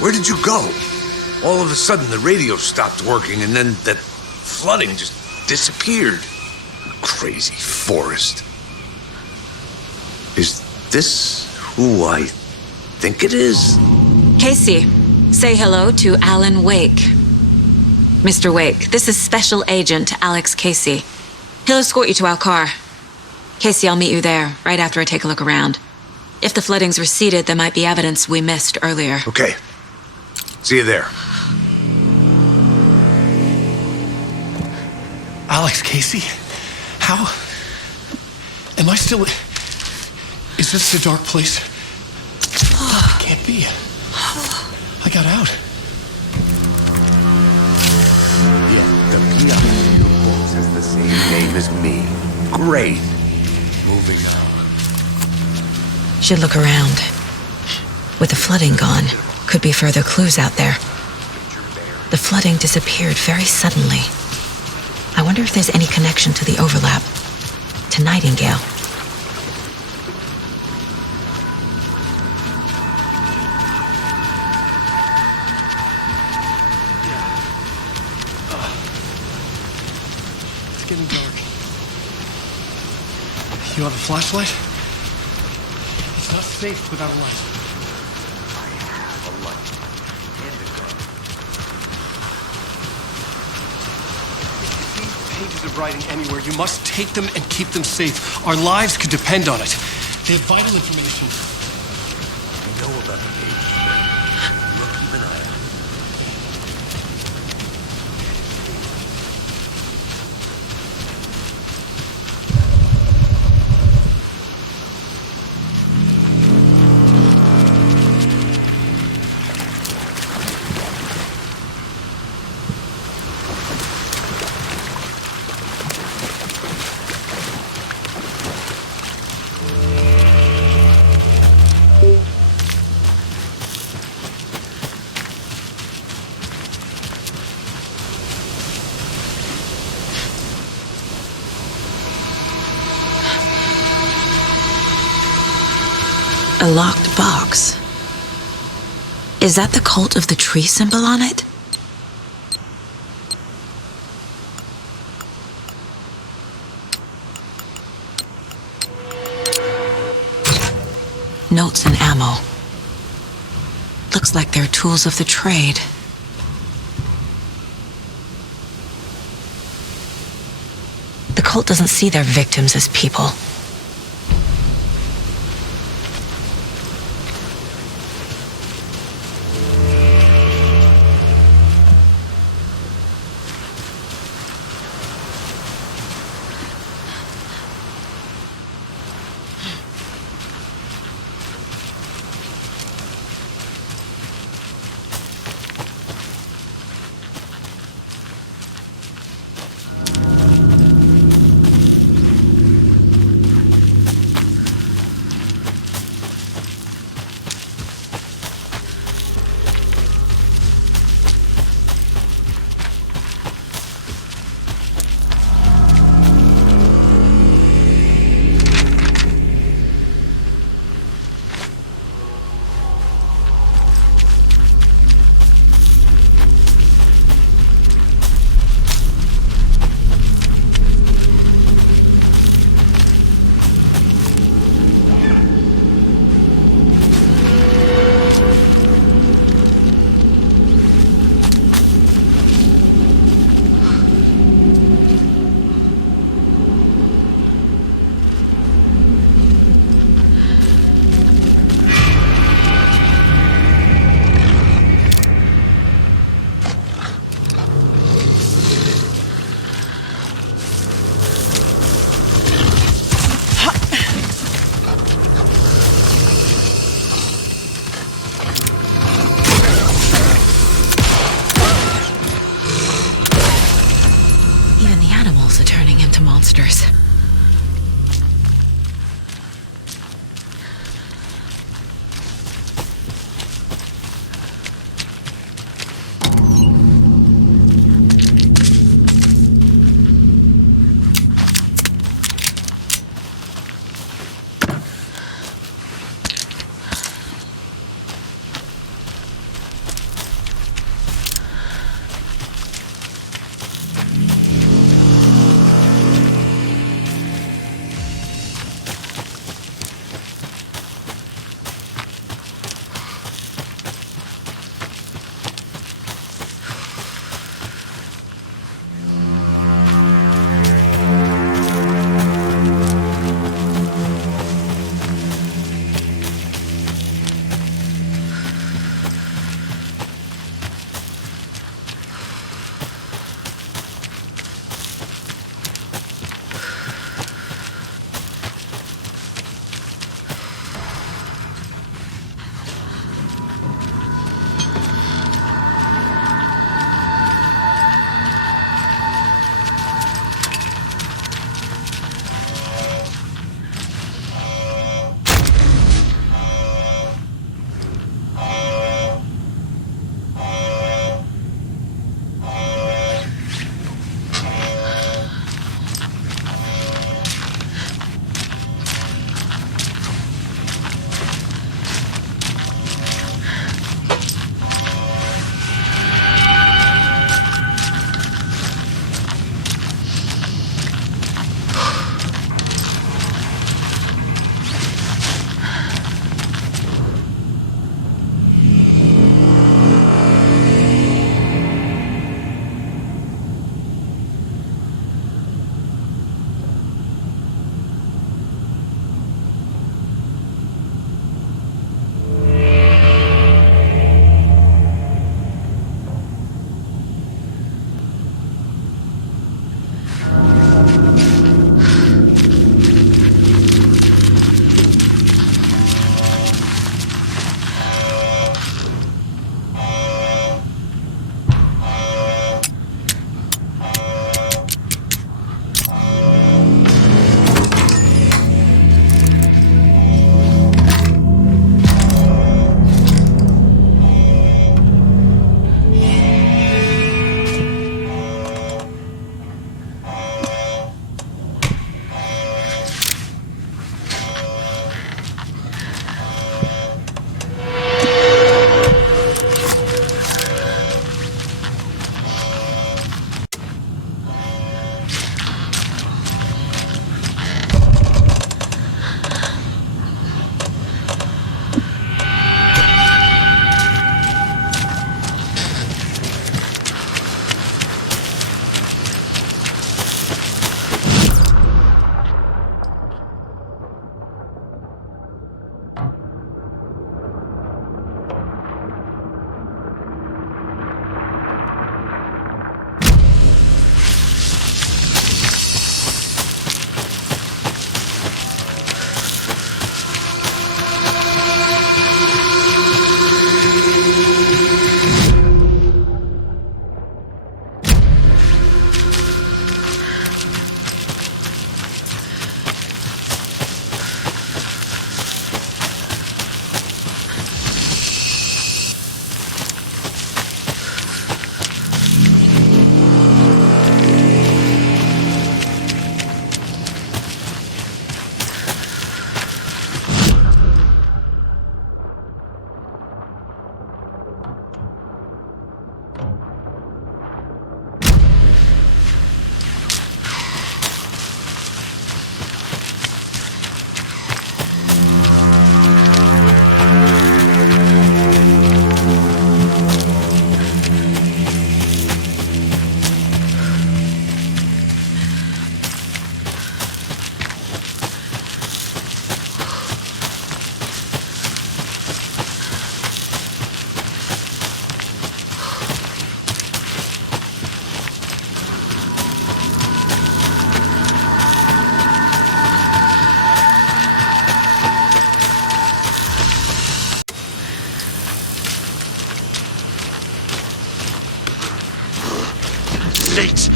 Where did you go? All of a sudden, the radio stopped working, and then that flooding just disappeared. Crazy forest. Is this who I think it is? Casey, say hello to Alan Wake. Mr. Wake, this is Special Agent Alex Casey. He'll escort you to our car. Casey, I'll meet you there, right after I take a look around. If the flooding's receded, there might be evidence we missed earlier. Okay. See you there. Alex Casey? How? Am I still... Is this a dark place? It can't be. I got out. Yeah, the PI has the same name as me. Great. Moving on. Should look around. With the flooding gone, could be further clues out there. The flooding disappeared very suddenly. I wonder if there's any connection to the overlap. To Nightingale. It's getting dark. You have a flashlight? It's not safe without a light. I have a light. And a gun. If you see pages of writing anywhere, you must take them and keep them safe. Our lives could depend on it. They have vital information. I know about the page. Look, keep an eye on it. A locked box. Is that the cult of the tree symbol on it? Notes and ammo. Looks like they're tools of the trade. The cult doesn't see their victims as people. Are turning into monsters. late.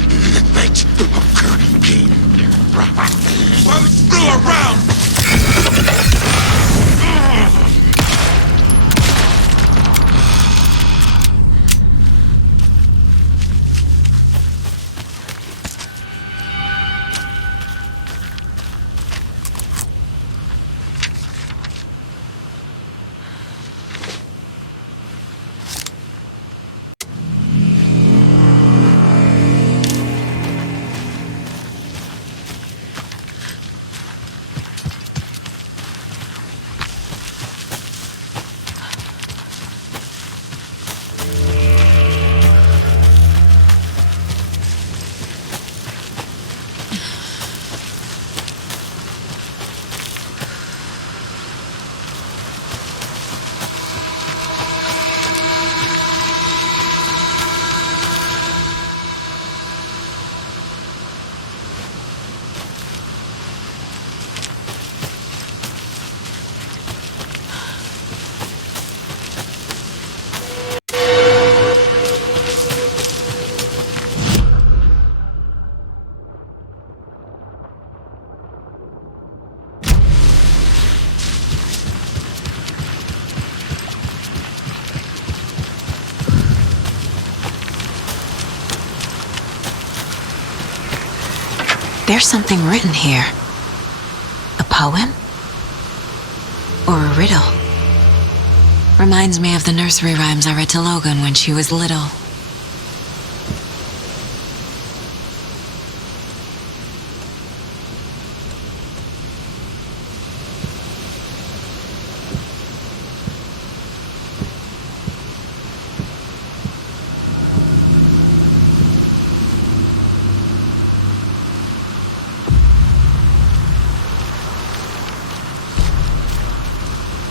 Screw around! There's something written here. A poem? Or a riddle? Reminds me of the nursery rhymes I read to Logan when she was little.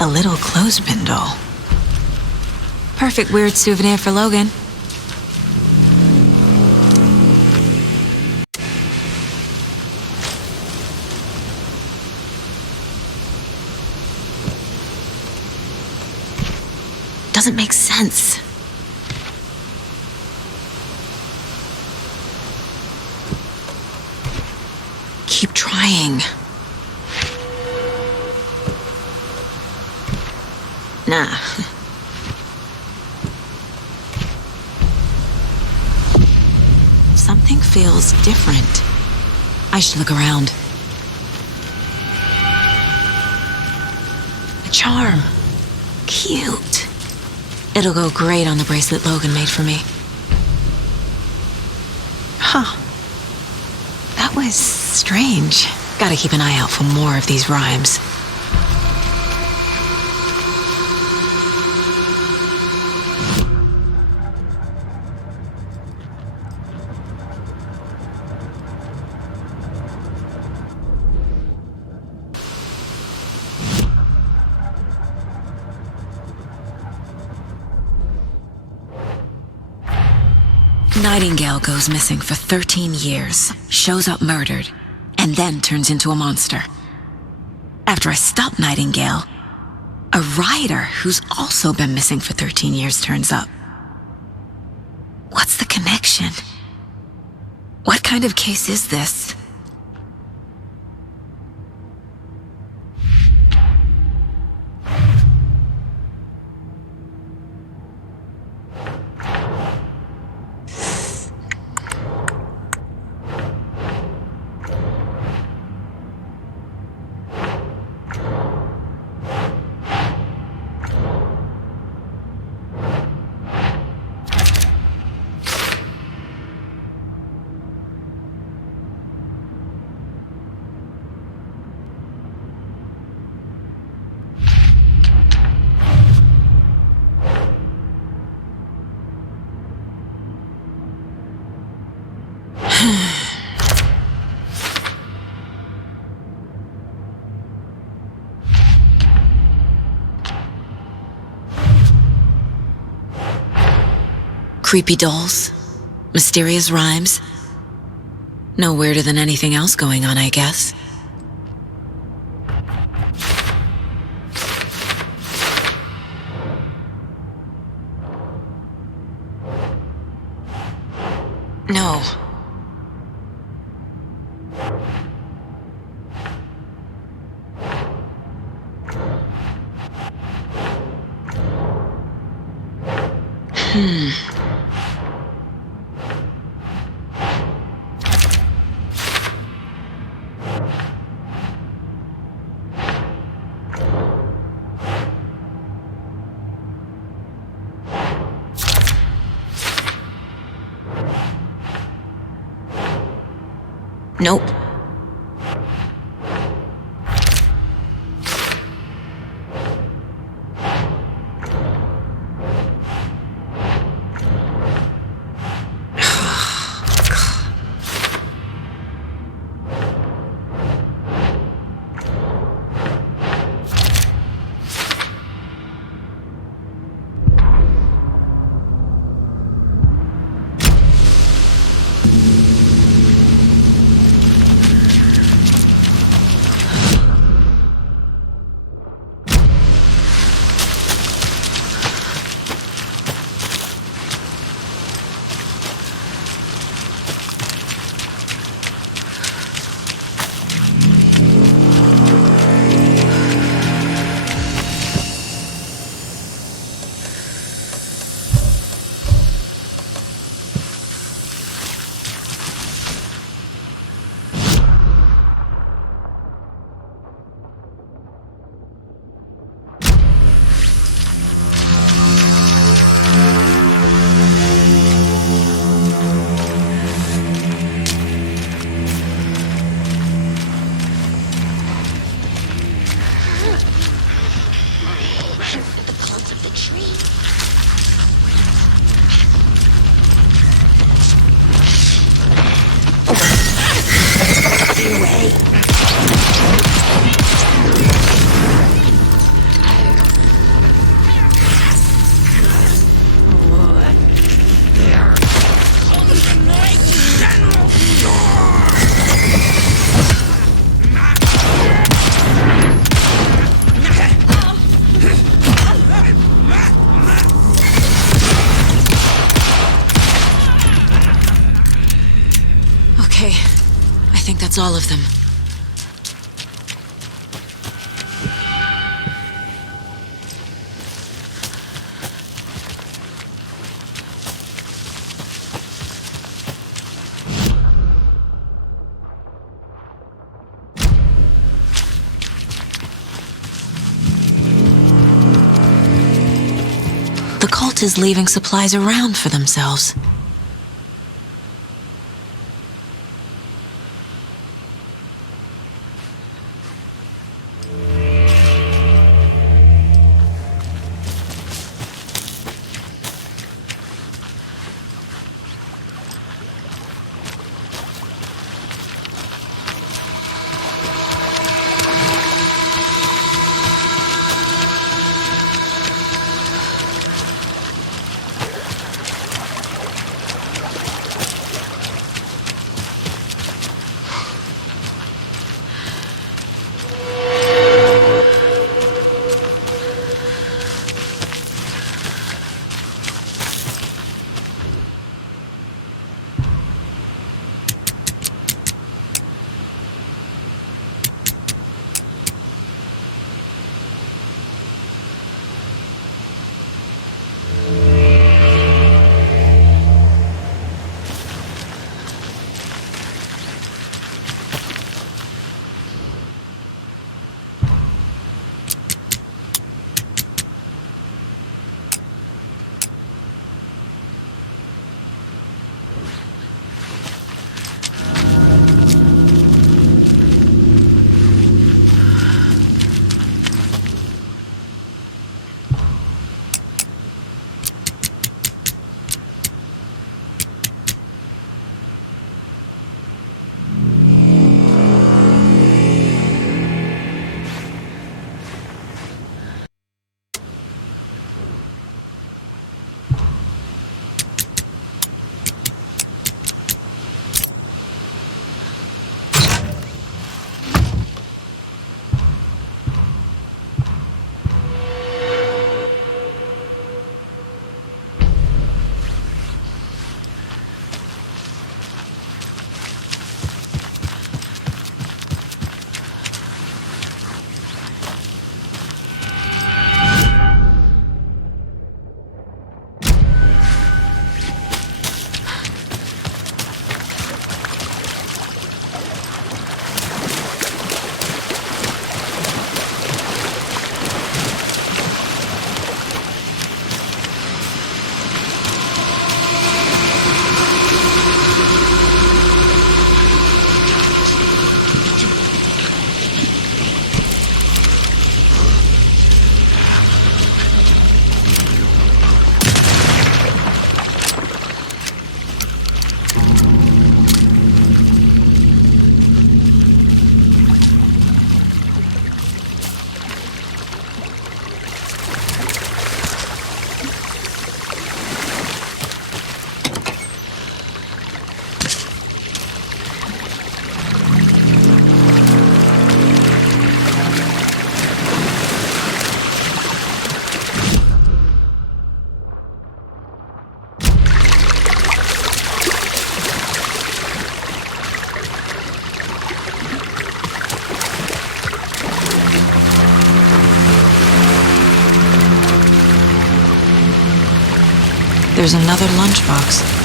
A little clothespin doll. Perfect weird souvenir for Logan. Doesn't make sense. Keep trying. Nah. Something feels different. I should look around. A charm. Cute. It'll go great on the bracelet Logan made for me. Huh. That was strange. Gotta keep an eye out for more of these rhymes. Nightingale goes missing for 13 years, shows up murdered, and then turns into a monster. After I stop Nightingale, a rider who's also been missing for 13 years turns up. What's the connection? What kind of case is this? Creepy dolls, mysterious rhymes. No weirder than anything else going on, I guess. No. Nope. Okay, I think that's all of them. The cult is leaving supplies around for themselves. There's another lunchbox.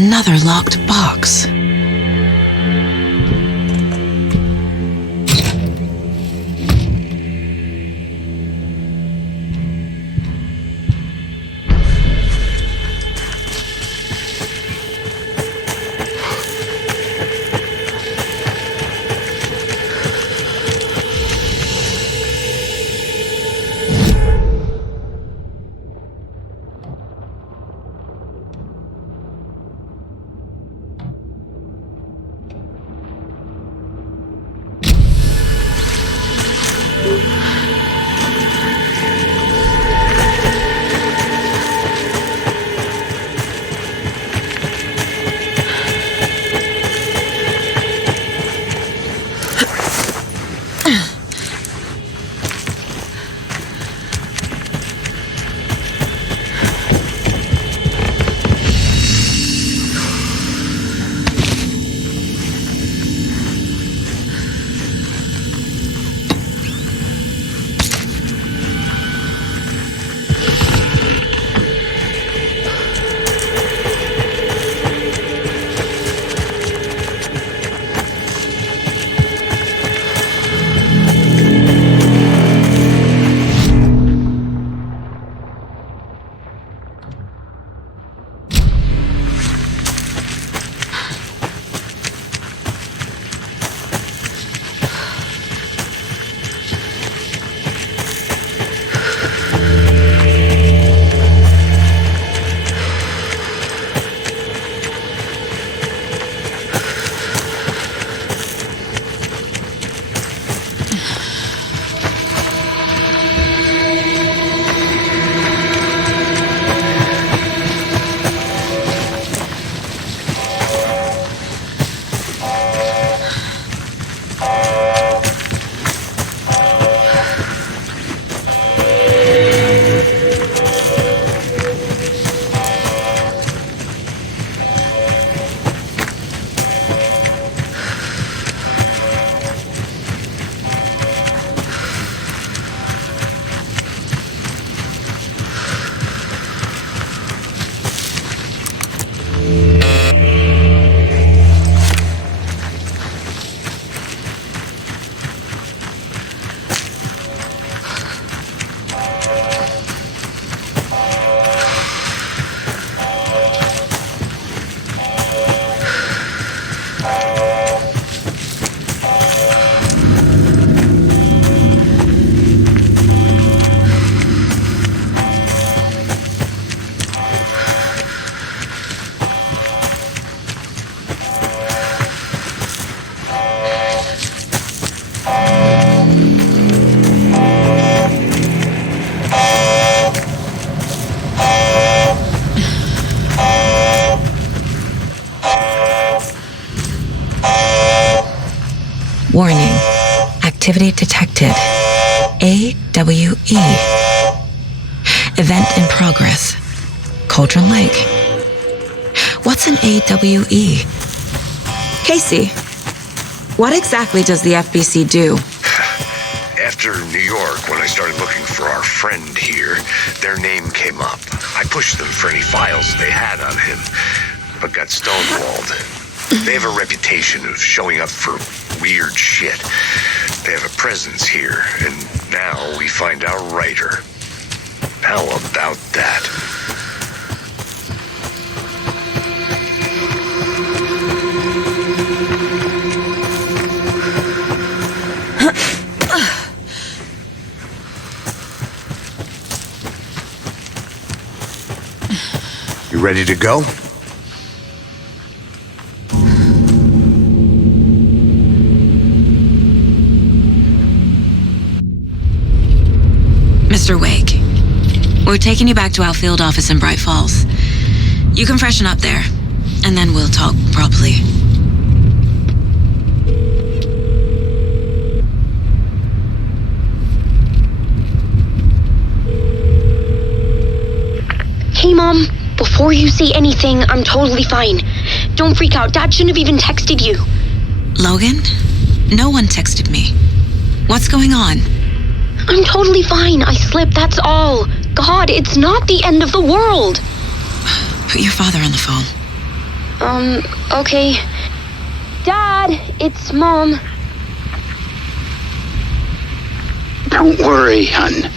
Another locked box. Warning. Activity detected. AWE. Event in progress. Cauldron Lake. What's an AWE? Casey, what exactly does the FBC do? After New York, when I started looking for our friend here, their name came up. I pushed them for any files they had on him, but got stonewalled. They have a reputation of showing up for weird shit. They have a presence here, and now we find our writer. How about that? You ready to go? Mr. Wake, we're taking you back to our field office in Bright Falls. You can freshen up there, and then we'll talk properly. Hey, Mom. Before you say anything, I'm totally fine. Don't freak out. Dad shouldn't have even texted you. Logan? No one texted me. What's going on? I'm totally fine. I slipped, that's all. God, it's not the end of the world. Put your father on the phone. Okay. Dad, it's Mom. Don't worry, hon.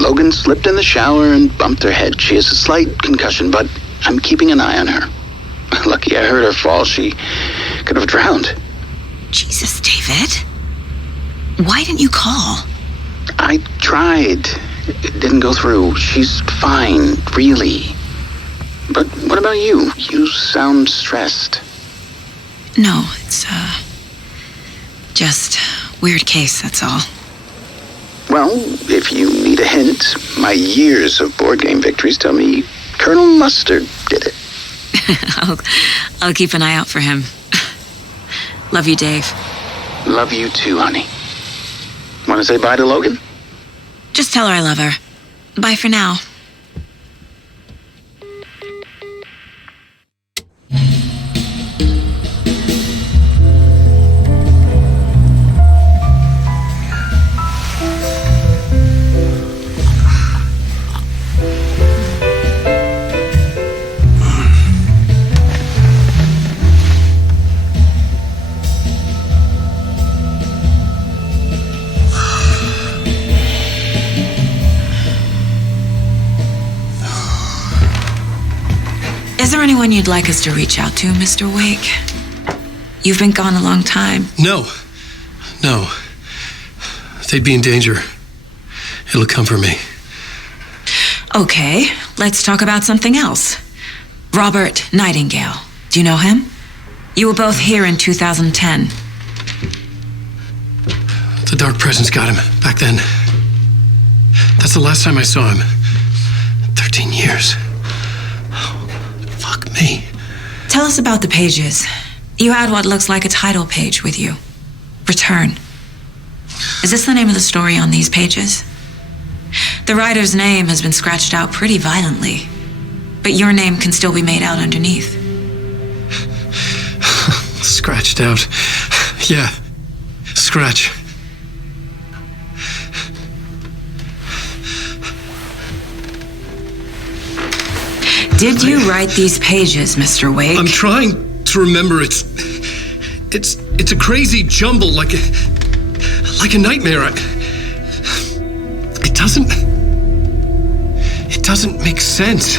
Logan slipped in the shower and bumped her head. She has a slight concussion, but I'm keeping an eye on her. Lucky I heard her fall. She could have drowned. Jesus, David. Why didn't you call? I tried. It didn't go through. She's fine, really. But what about you? You sound stressed. No, it's, just weird case, that's all. Well, if you need a hint, my years of board game victories tell me Colonel Mustard did it. I'll keep an eye out for him. Love you, Dave. Love you too, honey. Want to say bye to Logan? Just tell her I love her. Bye for now. Is there anyone you'd like us to reach out to, Mr. Wake? You've been gone a long time. No. They'd be in danger. It'll come for me. Okay, let's talk about something else. Robert Nightingale. Do you know him? You were both here in 2010. The dark presence got him back then. That's the last time I saw him. 13 years. Fuck me. Tell us about the pages. You had what looks like a title page with you. Return. Is this the name of the story on these pages? The writer's name has been scratched out pretty violently, but your name can still be made out underneath. Scratched out. Yeah. Scratch. Did you write these pages, Mr. Wake? I'm trying to remember. It's a crazy jumble, like a nightmare. It doesn't make sense.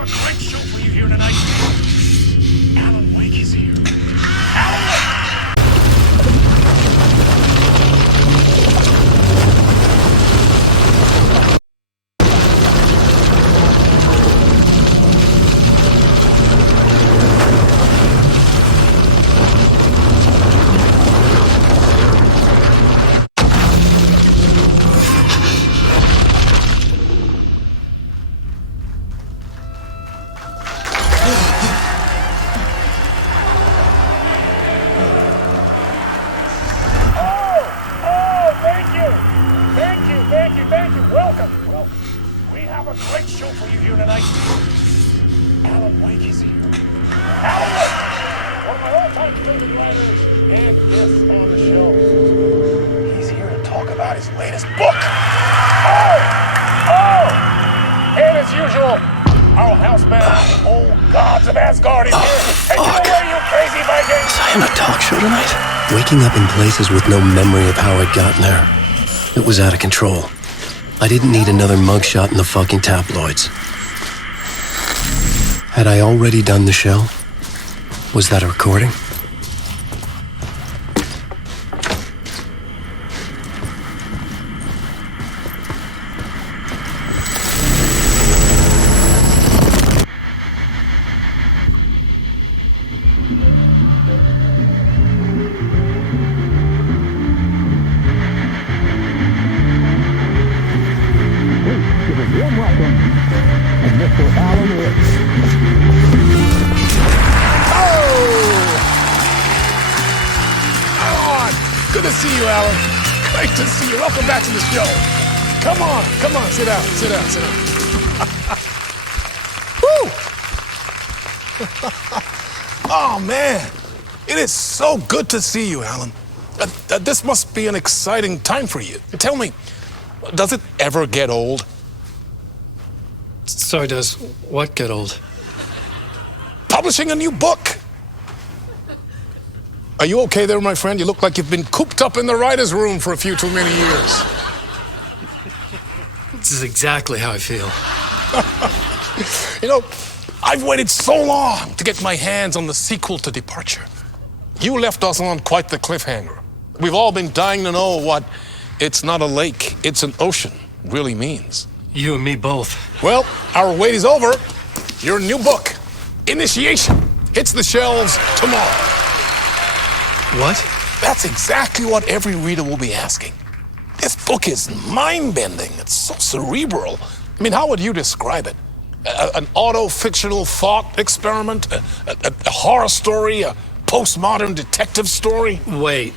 a great show for you here tonight. Alan Wake is here. Alan Wake! Thank you. Welcome. We have a great show for you here tonight. Alan Wake is here. Alan Wake! One of my all-time favorite writers and guests on the show. He's here to talk about his latest book. And as usual, our house band, Old Gods of Asgard, is here. Take it away, you crazy Vikings! Was I on a talk show tonight? Waking up in places with no memory of how I'd gotten there. It was out of control. I didn't need another mugshot in the fucking tabloids. Had I already done the show? Was that a recording? Good to see you, Alan. Great to see you. Welcome back to the show. Come on. Sit down. Woo! Oh, man. It is so good to see you, Alan. This must be an exciting time for you. Tell me, does it ever get old? Sorry, does what get old? Publishing a new book. Are you okay there, my friend? You look like you've been cooped up in the writer's room for a few too many years. This is exactly how I feel. You know, I've waited so long to get my hands on the sequel to Departure. You left us on quite the cliffhanger. We've all been dying to know what "it's not a lake, it's an ocean" really means. You and me both. Well, our wait is over. Your new book, Initiation, hits the shelves tomorrow. What? That's exactly what every reader will be asking. This book is mind-bending. It's so cerebral. I mean, how would you describe it? An auto-fictional thought experiment? A horror story? A postmodern detective story? Wait.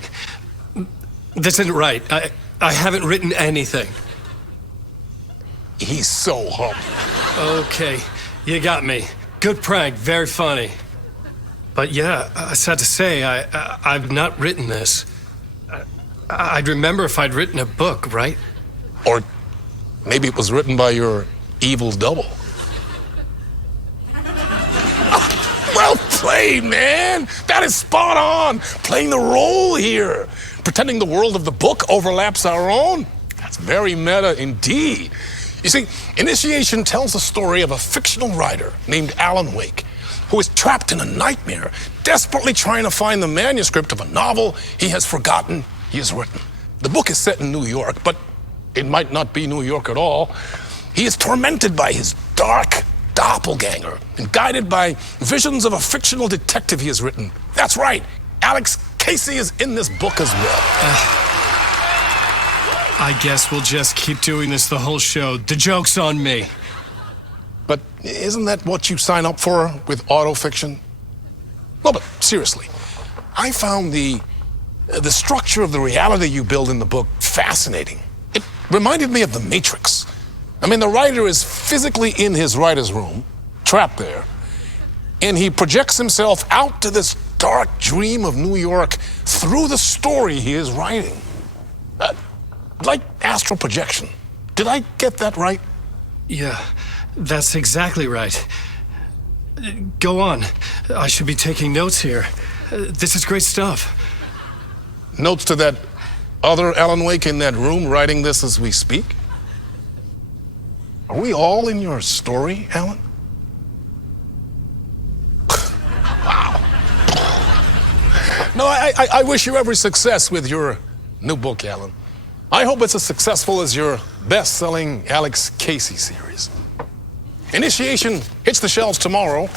This isn't right. I haven't written anything. He's so humble. Okay, you got me. Good prank, very funny. But yeah, sad to say, I've not written this. I'd remember if I'd written a book, right? Or maybe it was written by your evil double. Well played, man! That is spot on! Playing the role here. Pretending the world of the book overlaps our own. That's very meta indeed. You see, Initiation tells the story of a fictional writer named Alan Wake, who is trapped in a nightmare, desperately trying to find the manuscript of a novel he has forgotten he has written. The book is set in New York, but it might not be New York at all. He is tormented by his dark doppelganger and guided by visions of a fictional detective he has written. That's right, Alex Casey is in this book as well. I guess we'll just keep doing this the whole show. The joke's on me. But isn't that what you sign up for with autofiction? No, but seriously, I found the structure of the reality you build in the book fascinating. It reminded me of The Matrix. I mean, the writer is physically in his writer's room, trapped there, and he projects himself out to this dark dream of New York through the story he is writing. Like astral projection. Did I get that right? Yeah, that's exactly right. Go on. I should be taking notes here. This is great stuff. Notes to that other Alan Wake in that room writing this as we speak? Are we all in your story, Alan? No, I wish you every success with your new book, Alan. I hope it's as successful as your best-selling Alex Casey series. Initiation hits the shelves tomorrow.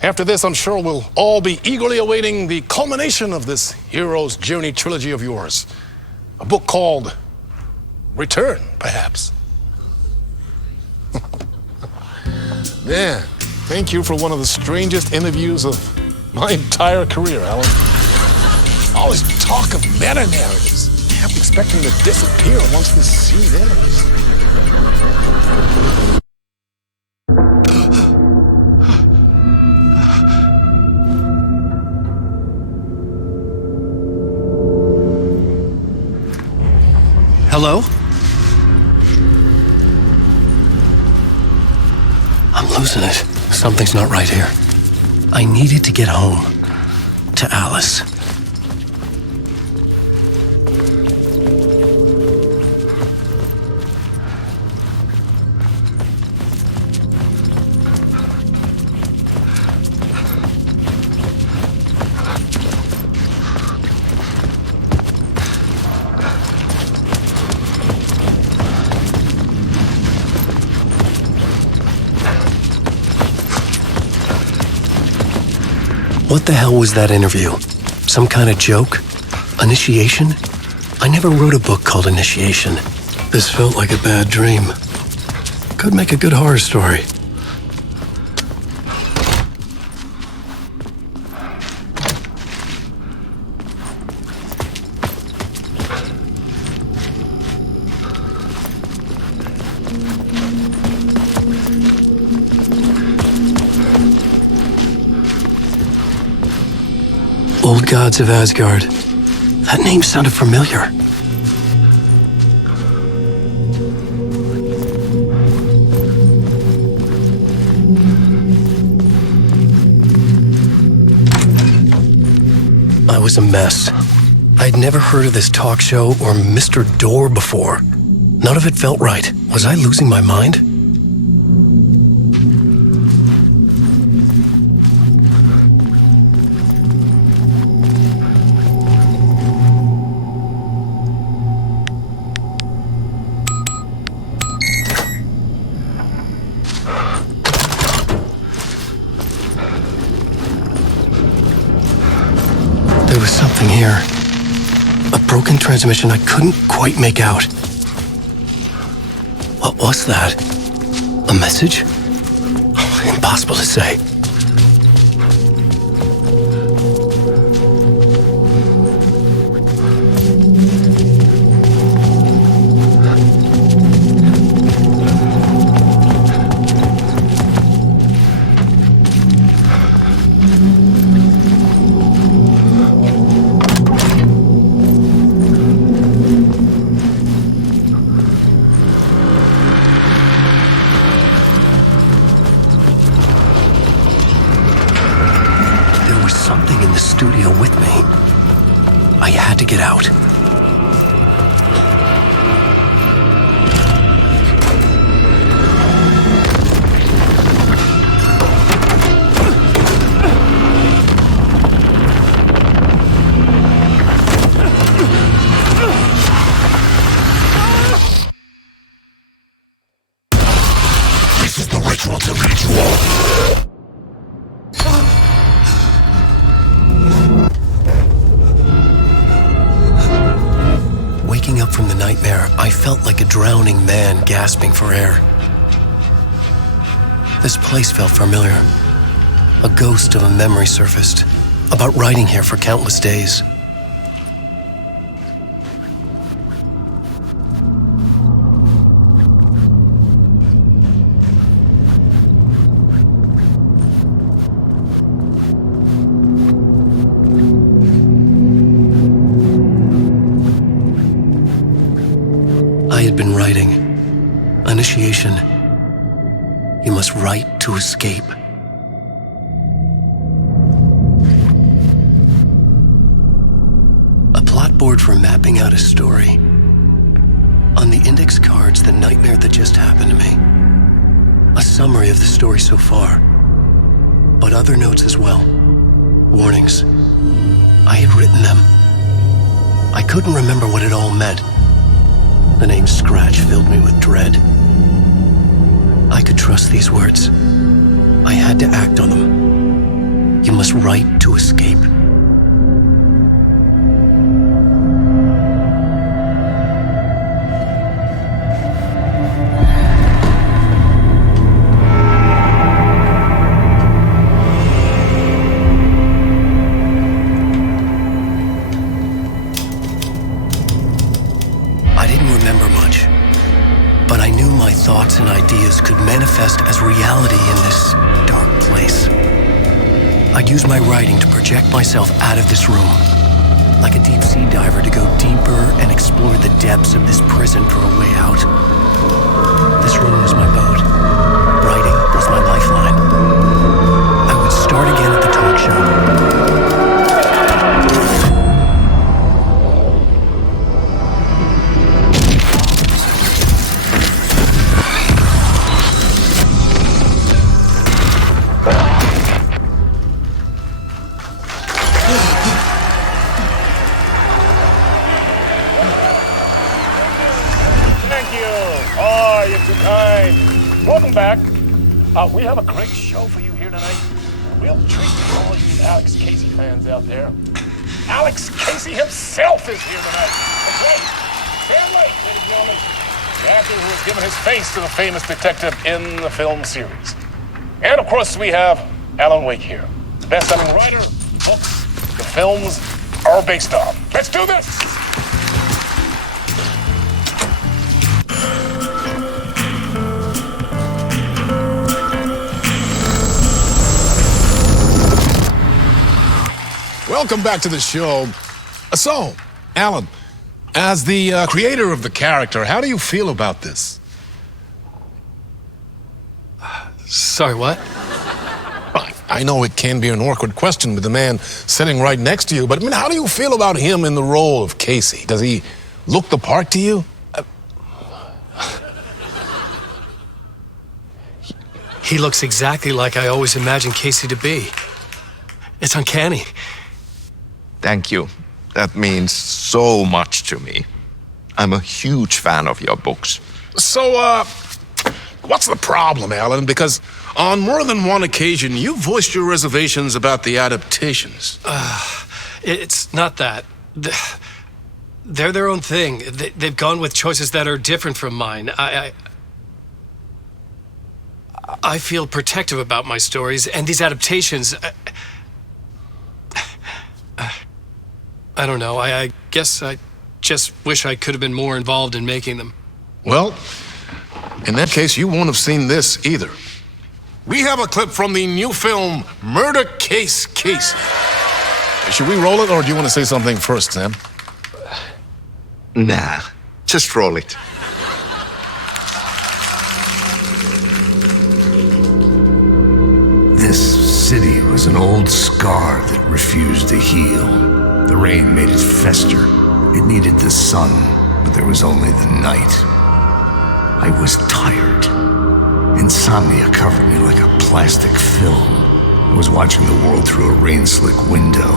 After this, I'm sure we'll all be eagerly awaiting the culmination of this hero's journey trilogy of yours. A book called Return, perhaps. Yeah, thank you for one of the strangest interviews of my entire career, Alan. All this talk of meta-narratives. I'm expecting to disappear once this scene ends. Hello? I'm losing it. Something's not right here. I needed to get home. To Alice. What the hell was that interview? Some kind of joke? Initiation? I never wrote a book called Initiation. This felt like a bad dream. Could make a good horror story. Old Gods of Asgard. That name sounded familiar. I was a mess. I'd never heard of this talk show or Mr. Door before. None of it felt right. Was I losing my mind? There was something here. A broken transmission I couldn't quite make out. What was that? A message? Impossible to say. Something in the studio with me. I had to get out. This is the ritual to ritual. Waking up from the nightmare, I felt like a drowning man gasping for air. This place felt familiar. A ghost of a memory surfaced, about riding here for countless days. I had been writing. Initiation. You must write to escape. A plot board for mapping out a story. On the index cards, the nightmare that just happened to me. A summary of the story so far. But other notes as well. Warnings. I had written them. I couldn't remember what it all meant. The name Scratch filled me with dread. I could trust these words. I had to act on them. You must write to escape. Thoughts and ideas could manifest as reality in this dark place. I'd use my writing to project myself out of this room, like a deep sea diver to go deeper and explore the depths of this prison for a way out. This room was my boat. Writing was my lifeline. I would start again at the talk show. Welcome back. We have a great show for you here tonight. A real treat for all you Alex Casey fans out there. Alex Casey himself is here tonight. That's right. Sam Lake, ladies and gentlemen. The actor who has given his face to the famous detective in the film series. And of course, we have Alan Wake here. The best-selling writer, books, the films are based on. Let's do this! Welcome back to the show. So, Alan, as the creator of the character, how do you feel about this? Sorry, what? I know it can be an awkward question with the man sitting right next to you, but I mean, how do you feel about him in the role of Casey? Does he look the part to you? He looks exactly like I always imagined Casey to be. It's uncanny. Thank you. That means so much to me. I'm a huge fan of your books. So, what's the problem, Alan? Because on more than one occasion, you voiced your reservations about the adaptations. It's not that. They're their own thing. They've gone with choices that are different from mine. I feel protective about my stories, and these adaptations... I don't know. I guess I just wish I could have been more involved in making them. Well, in that case, you won't have seen this either. We have a clip from the new film, Murder Case Casey. Should we roll it, or do you want to say something first, Sam? Nah, just roll it. This city was an old scar that refused to heal. The rain made it fester. It needed the sun, but there was only the night. I was tired. Insomnia covered me like a plastic film. I was watching the world through a rain-slick window,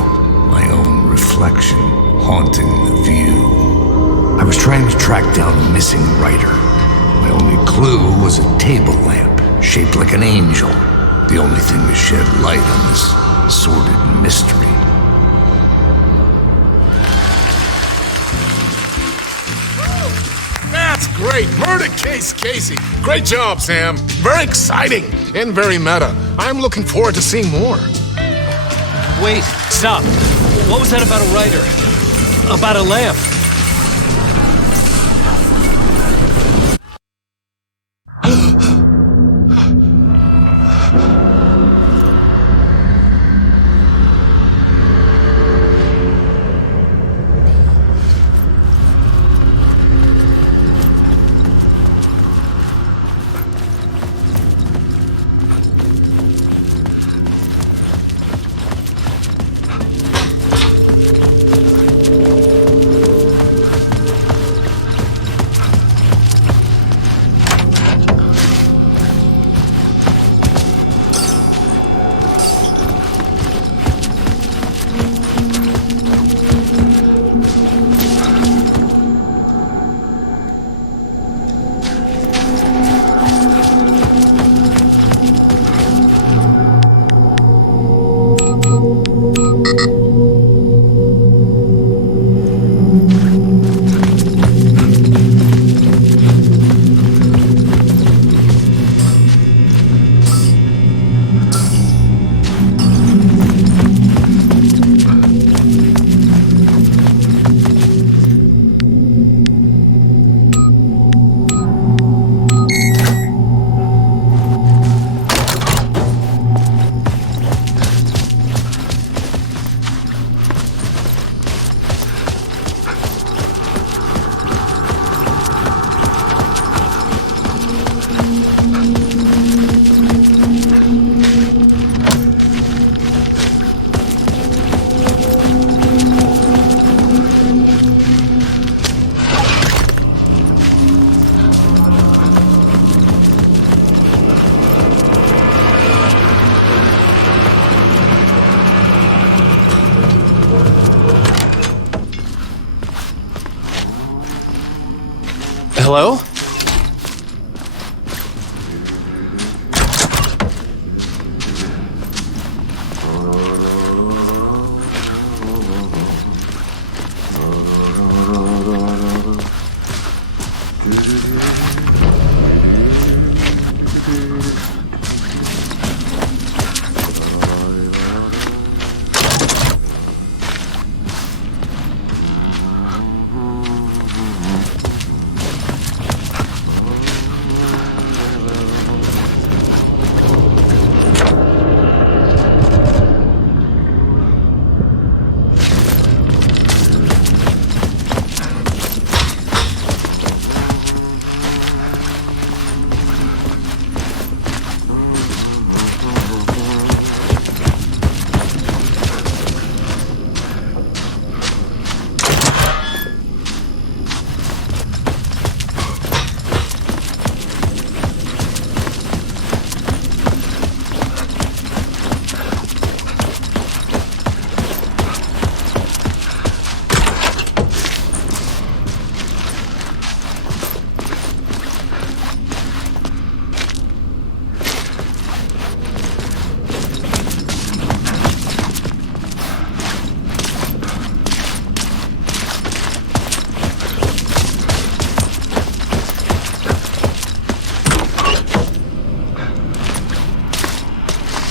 my own reflection haunting the view. I was trying to track down a missing writer. My only clue was a table lamp, shaped like an angel. The only thing to shed light on this sordid mystery. That's great. Murder Case Casey. Great job, Sam. Very exciting and very meta. I'm looking forward to seeing more. Wait, stop. What was that about a writer? About a lamp? Hello?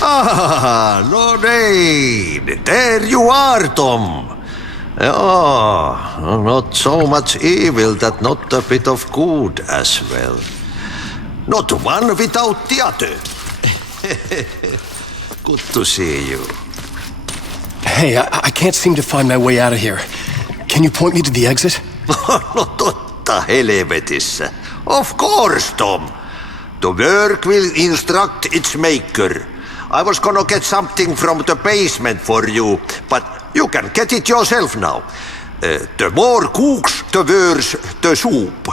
Ah, no need. There you are, Tom. Oh, not so much evil that not a bit of good as well. Not one without the other. Good to see you. Hey, I can't seem to find my way out of here. Can you point me to the exit? No totta helvetissä. Of course, Tom. The work will instruct its maker. I was gonna get something from the basement for you, but you can get it yourself now. The more cooks, the worse the soup.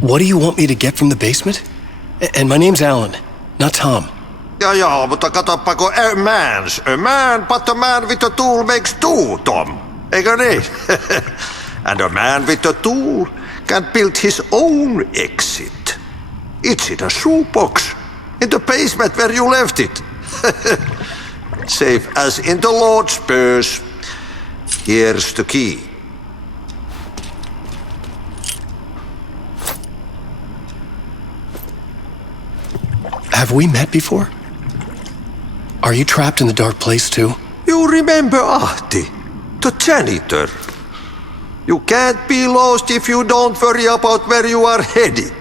What do you want me to get from the basement? And my name's Alan, not Tom. Ja, mutta katoppa, a man, but a man with a tool makes two, Tom. Eikö niin? And a man with a tool can build his own exit. It's in a shoebox, in the basement where you left it. Safe as in the Lord's purse. Here's the key. Have we met before? Are you trapped in the dark place too? You remember Ahti, the janitor. You can't be lost if you don't worry about where you are headed.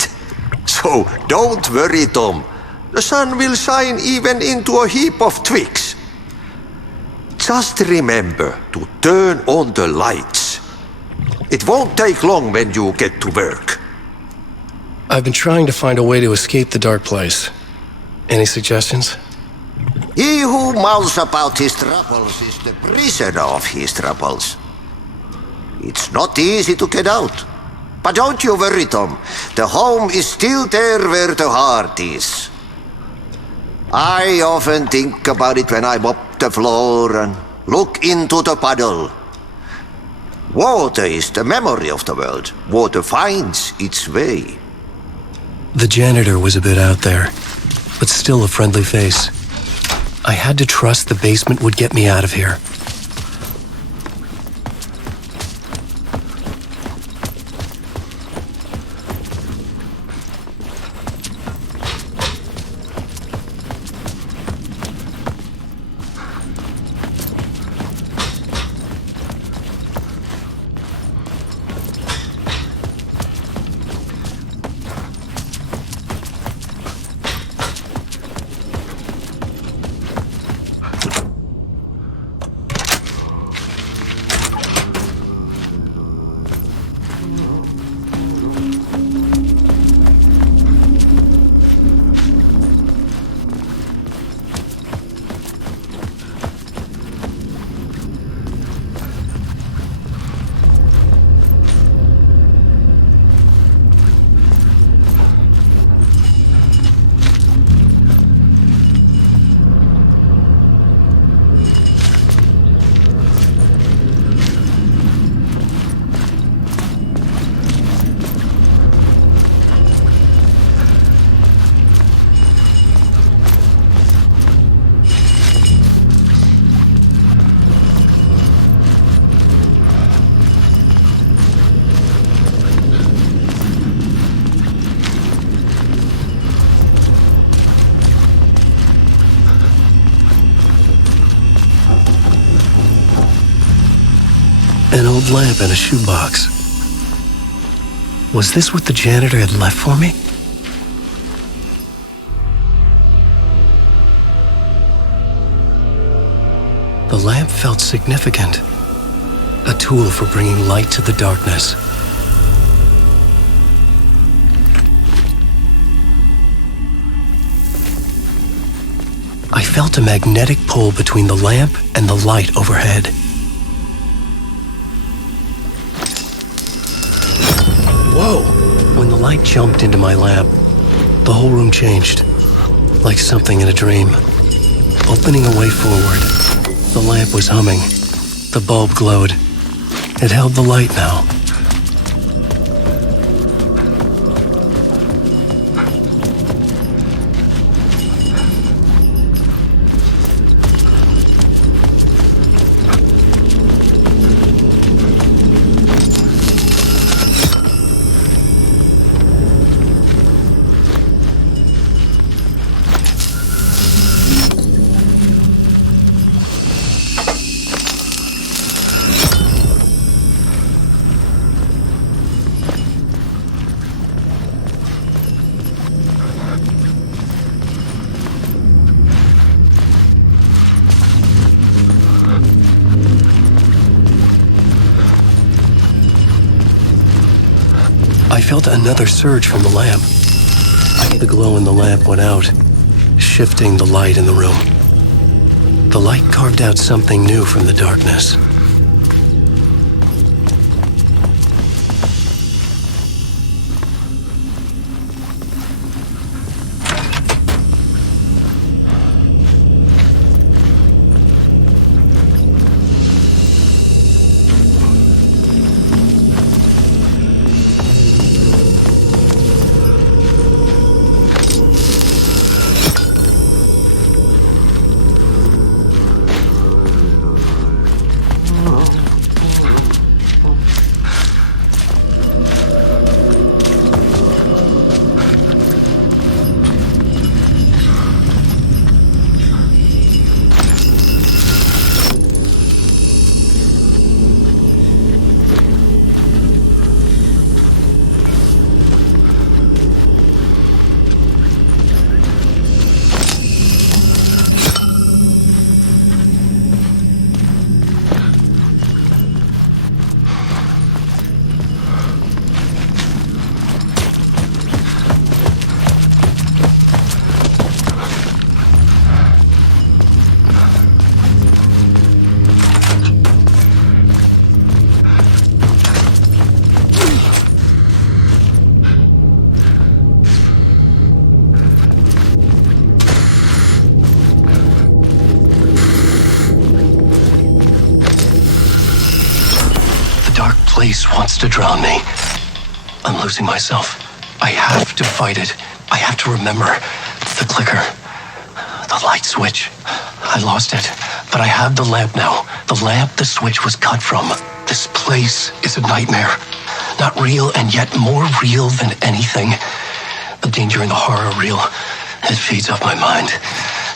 So don't worry, Tom. The sun will shine even into a heap of twigs. Just remember to turn on the lights. It won't take long when you get to work. I've been trying to find a way to escape the dark place. Any suggestions? He who mouths about his troubles is the prisoner of his troubles. It's not easy to get out. But don't you worry, Tom. The home is still there where the heart is. I often think about it when I mop the floor and look into the puddle. Water is the memory of the world. Water finds its way. The janitor was a bit out there, but still a friendly face. I had to trust the basement would get me out of here. An old lamp in a shoebox. Was this what the janitor had left for me? The lamp felt significant. A tool for bringing light to the darkness. I felt a magnetic pull between the lamp and the light overhead. Whoa! When the light jumped into my lamp, the whole room changed, like something in a dream. Opening a way forward, the lamp was humming. The bulb glowed. It held the light now. I felt another surge from the lamp. The glow in the lamp went out, shifting the light in the room. The light carved out something new from the darkness. Place wants to drown me. I'm losing myself. I have to fight it. I have to remember. The clicker. The light switch. I lost it. But I have the lamp now. The lamp the switch was cut from. This place is a nightmare. Not real and yet more real than anything. The danger and the horror are real. It feeds off my mind.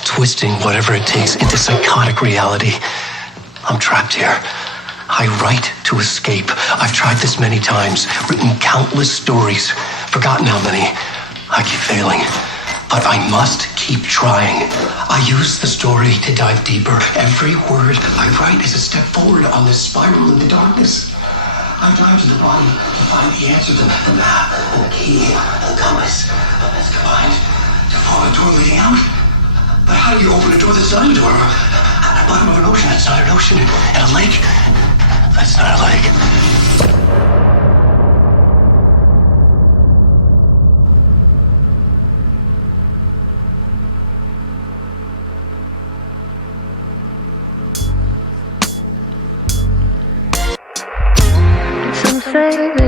Twisting whatever it takes into psychotic reality. I'm trapped here. I write to escape. I've tried this many times, written countless stories, forgotten how many. I keep failing, but I must keep trying. I use the story to dive deeper. Every word I write is a step forward on this spiral in the darkness. I dive to the bottom to find the answer, the map, and the key, and the compass. That's combined to form a door leading out. But how do you open a door that's not a door? At the bottom of an ocean, that's not an ocean, and a lake. That's not a lake. Some say